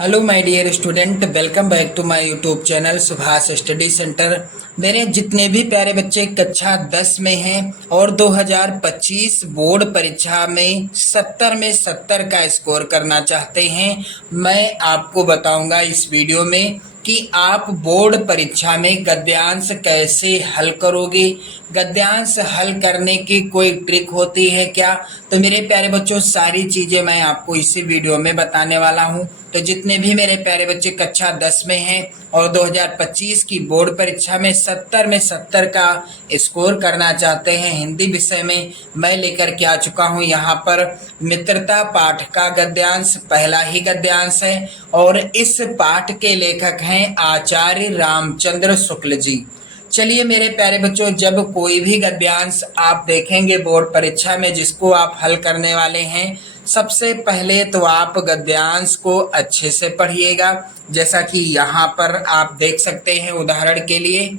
Hello my dear student, welcome back to my YouTube channel Subhash study centre. मेरे जितने भी प्यारे बच्चे कक्षा 10 में हैं और 2025 बोर्ड परीक्षा में 70 में 70 का स्कोर करना चाहते हैं, मैं आपको बताऊंगा इस वीडियो में कि आप बोर्ड परीक्षा में गद्यांश कैसे हल करोगे। गद्यांश हल करने की कोई ट्रिक होती है क्या? तो मेरे प्यारे बच्चों, सारी चीज़ें मैं आपको इसी वीडियो में बताने वाला हूं। तो जितने भी मेरे प्यारे बच्चे कक्षा 10 में हैं और 2025 की बोर्ड परीक्षा में 70 में 70 का स्कोर करना चाहते हैं हिंदी विषय में, मैं लेकर के आ चुका हूं यहाँ पर मित्रता पाठ का गद्यांश। पहला ही गद्यांश है और इस पाठ के लेखक हैं आचार्य रामचंद्र शुक्ल जी। चलिए मेरे प्यारे बच्चों, जब कोई भी गद्यांश आप देखेंगे बोर्ड परीक्षा में जिसको आप हल करने वाले हैं, सबसे पहले तो आप गद्यांश को अच्छे से पढ़िएगा। जैसा कि यहाँ पर आप देख सकते हैं, उदाहरण के लिए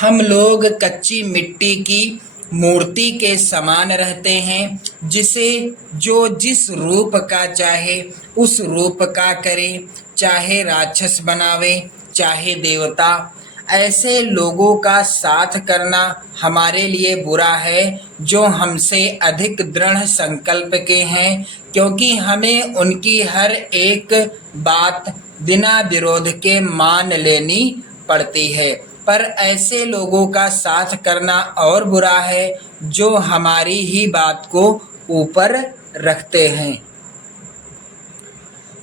हम लोग कच्ची मिट्टी की मूर्ति के समान रहते हैं, जिसे जो जिस रूप का चाहे उस रूप का करे, चाहे राक्षस बनावे चाहे देवता। ऐसे लोगों का साथ करना हमारे लिए बुरा है जो हमसे अधिक दृढ़ संकल्प के हैं, क्योंकि हमें उनकी हर एक बात बिना विरोध के मान लेनी पड़ती है। पर ऐसे लोगों का साथ करना और बुरा है जो हमारी ही बात को ऊपर रखते हैं,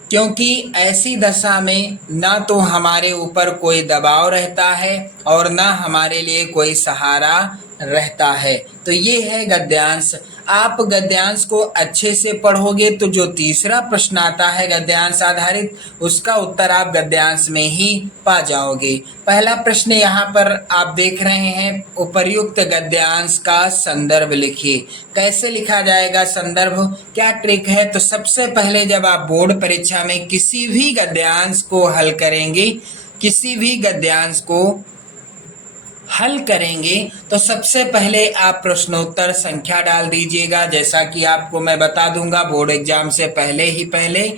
क्योंकि ऐसी दशा में ना तो हमारे ऊपर कोई दबाव रहता है और ना हमारे लिए कोई सहारा रहता है। तो ये है गद्यांश। आप गद्यांश को अच्छे से पढ़ोगे तो जो तीसरा प्रश्न आता है गद्यांश आधारित, उसका उत्तर आप गद्यांश में ही पा जाओगे। पहला प्रश्न यहाँ पर आप देख रहे हैं, उपर्युक्त गद्यांश का संदर्भ लिखिए। कैसे लिखा जाएगा संदर्भ, क्या ट्रिक है? तो सबसे पहले जब आप बोर्ड परीक्षा में किसी भी गद्यांश को हल करेंगे, किसी भी गद्यांश को हल करेंगे तो सबसे पहले आप प्रश्नोत्तर संख्या डाल दीजिएगा, जैसा कि आपको मैं बता दूंगा बोर्ड एग्जाम से पहले।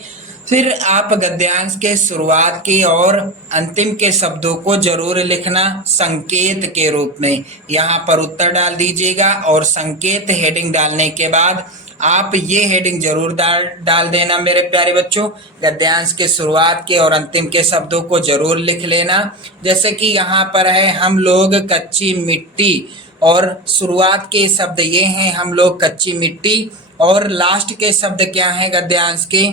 फिर आप गद्यांश के शुरुआत के और अंतिम के शब्दों को जरूर लिखना संकेत के रूप में। यहाँ पर उत्तर डाल दीजिएगा और संकेत हेडिंग डालने के बाद आप ये हेडिंग जरूर डाल देना मेरे प्यारे बच्चों, गद्यांश के शुरुआत के और अंतिम के शब्दों को जरूर लिख लेना। जैसे कि यहाँ पर है, हम लोग कच्ची मिट्टी, और शुरुआत के शब्द ये हैं हम लोग कच्ची मिट्टी, और लास्ट के शब्द क्या हैं गद्यांश के?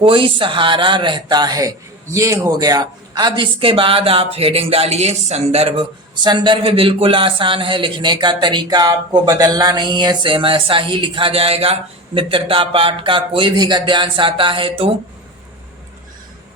कोई सहारा रहता है। ये हो गया। अब इसके बाद आप हेडिंग डालिए संदर्भ। संदर्भ बिल्कुल आसान है, लिखने का तरीका आपको बदलना नहीं है, सेम ऐसा ही लिखा जाएगा। मित्रता पाठ का कोई भी गद्यांश आता है तो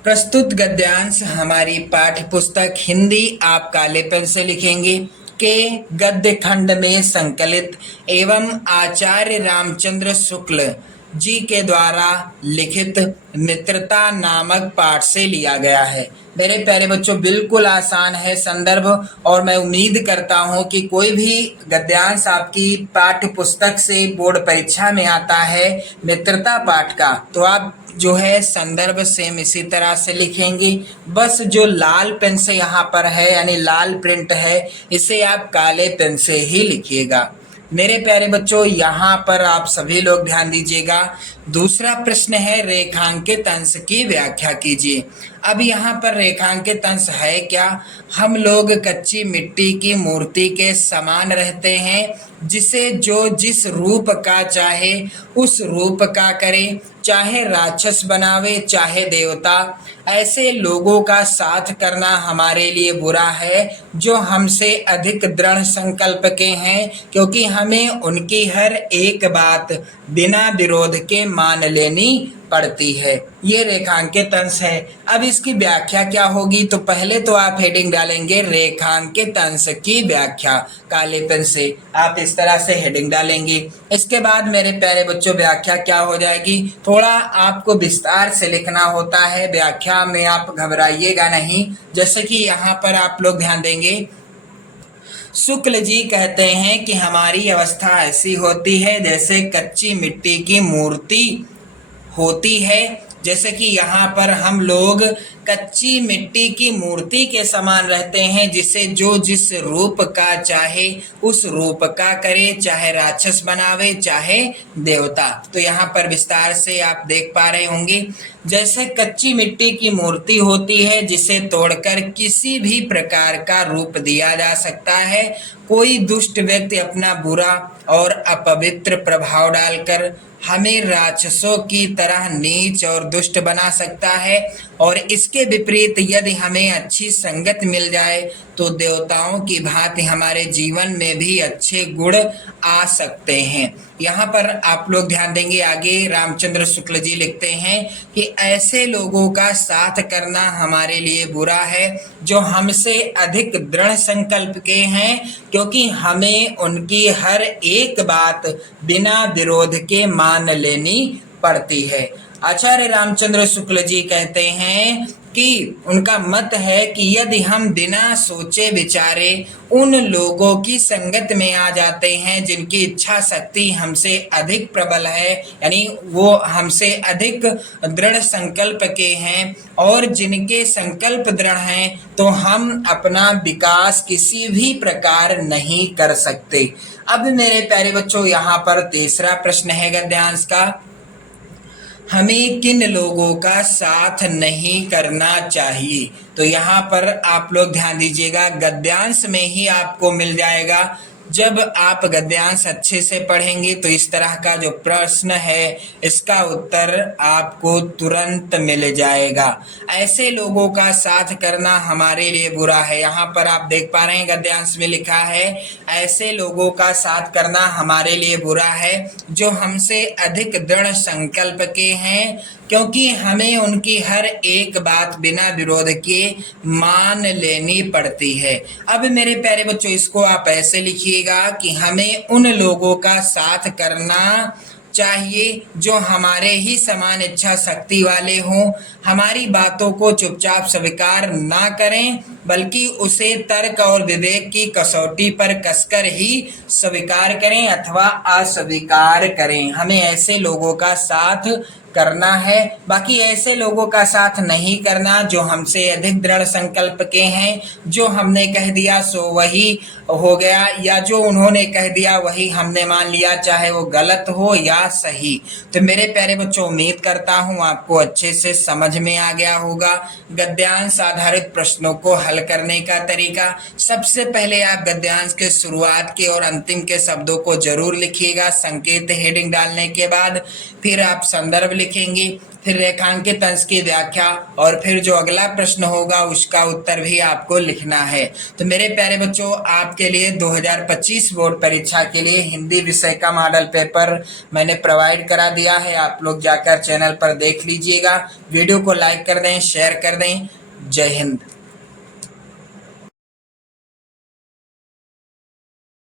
प्रस्तुत गद्यांश हमारी पाठ्य पुस्तक हिंदी आप काले पेन से लिखेंगे के गद्य खंड में संकलित एवं आचार्य रामचंद्र शुक्ल जी के द्वारा लिखित मित्रता नामक पाठ से लिया गया है। मेरे प्यारे बच्चों, बिल्कुल आसान है संदर्भ, और मैं उम्मीद करता हूं कि कोई भी गद्यांश आपकी पाठ्य पुस्तक से बोर्ड परीक्षा में आता है मित्रता पाठ का, तो आप जो है संदर्भ सेम इसी तरह से लिखेंगे। बस जो लाल पेन से यहाँ पर है यानी लाल प्रिंट है, इसे आप काले पेन से ही लिखिएगा। मेरे प्यारे बच्चों, यहाँ पर आप सभी लोग ध्यान दीजिएगा। दूसरा प्रश्न है, रेखांकित अंश की व्याख्या कीजिए। अब यहाँ पर रेखांकित अंश है क्या? हम लोग कच्ची मिट्टी की मूर्ति के समान रहते हैं, जिसे जो जिस रूप का चाहे उस रूप का करे, चाहे राक्षस बनावे चाहे देवता। ऐसे लोगों का साथ करना हमारे लिए बुरा है जो हमसे अधिक दृढ़ संकल्प के हैं, क्योंकि हमें उनकी हर एक बात बिना विरोध के मान लेनी पड़ती है। ये रेखांकित अंश है। अब इसकी व्याख्या क्या होगी? तो पहले तो आप हेडिंग डालेंगे रेखांकित अंश की व्याख्या, काले पेन से आप इस तरह से हेडिंग डालेंगे। इसके बाद मेरे प्यारे बच्चों व्याख्या क्या हो जाएगी? थोड़ा आपको विस्तार से लिखना होता है, व्याख्या में आप घबराइएगा नहीं। जैसे कि यहाँ पर आप लोग ध्यान देंगे, शुक्ल जी कहते हैं कि हमारी अवस्था ऐसी होती है जैसे कच्ची मिट्टी की मूर्ति होती है, जैसे कि यहाँ पर हम लोग कच्ची मिट्टी की मूर्ति के समान रहते हैं, जिसे जो जिस रूप का चाहे उस रूप का करे, चाहे राक्षस बनावे चाहे देवता। तो यहाँ पर विस्तार से आप देख पा रहे होंगे, जैसे कच्ची मिट्टी की मूर्ति होती है जिसे तोड़कर किसी भी प्रकार का रूप दिया जा सकता है। कोई दुष्ट व्यक्ति अपना बुरा और अपवित्र प्रभाव डालकर हमें राक्षसों की तरह नीच और दुष्ट बना सकता है, और इसके विपरीत यदि हमें अच्छी संगत मिल जाए तो देवताओं की भांति हमारे जीवन में भी अच्छे गुण आ सकते हैं। यहाँ पर आप लोग ध्यान देंगे, आगे रामचंद्र शुक्ल जी लिखते हैं कि ऐसे लोगों का साथ करना हमारे लिए बुरा है जो हमसे अधिक दृढ़ संकल्प के हैं, क्योंकि हमें उनकी हर एक बात बिना विरोध के मान लेनी पड़ती है। आचार्य रामचंद्र शुक्ल जी कहते हैं कि उनका मत है कि यदि हम बिना सोचे विचारे उन लोगों की संगत में आ जाते हैं जिनकी इच्छा शक्ति हमसे अधिक प्रबल है, यानी वो हमसे अधिक दृढ़ संकल्प के हैं और जिनके संकल्प दृढ़ हैं, तो हम अपना विकास किसी भी प्रकार नहीं कर सकते। अब मेरे प्यारे बच्चों, यहाँ पर तीसरा प्रश्न है गद्यांश का, हमें किन लोगों का साथ नहीं करना चाहिए। तो यहाँ पर आप लोग ध्यान दीजिएगा, गद्यांश में ही आपको मिल जाएगा। जब आप गद्यांश अच्छे से पढ़ेंगे तो इस तरह का जो प्रश्न है इसका उत्तर आपको तुरंत मिल जाएगा। ऐसे लोगों का साथ करना हमारे लिए बुरा है। यहाँ पर आप देख पा रहे हैं गद्यांश में लिखा है, ऐसे लोगों का साथ करना हमारे लिए बुरा है जो हमसे अधिक दृढ़ संकल्प के हैं, क्योंकि हमें उनकी हर एक बात बिना विरोध के मान लेनी पड़ती है। अब मेरे प्यारे बच्चों, इसको आप ऐसे लिखिएगा कि हमें उन लोगों का साथ करना चाहिए जो हमारे ही समान इच्छा शक्ति वाले हों, हमारी बातों को चुपचाप स्वीकार ना करें बल्कि उसे तर्क और विवेक की कसौटी पर कसकर ही स्वीकार करें अथवा अस्वीकार करें। हमें ऐसे लोगों का साथ करना है, बाकी ऐसे लोगों का साथ नहीं करना जो हमसे अधिक दृढ़ संकल्प के हैं। जो हमने कह दिया सो वही हो गया, या जो उन्होंने कह दिया वही हमने मान लिया, चाहे वो गलत हो या सही। तो मेरे प्यारे बच्चों, उम्मीद करता हूँ आपको अच्छे से समझ में आ गया होगा गद्यांश आधारित प्रश्नों को हल करने का तरीका। सबसे पहले आप गद्यांश के शुरुआत के और अंतिम के शब्दों को जरूर लिखिएगा संकेत हेडिंग डालने के बाद, फिर आप संदर्भ लिखेंगे, फिर रेखांकित अंश की व्याख्या, और फिर जो अगला प्रश्न होगा उसका उत्तर भी आपको लिखना है। तो मेरे प्यारे बच्चों, आपके लिए 2025 बोर्ड परीक्षा के लिए हिंदी विषय का मॉडल पेपर मैंने प्रोवाइड करा दिया है। आप लोग जाकर चैनल पर देख लीजिएगा। वीडियो को लाइक कर दें, शेयर कर दें। जय हिंद।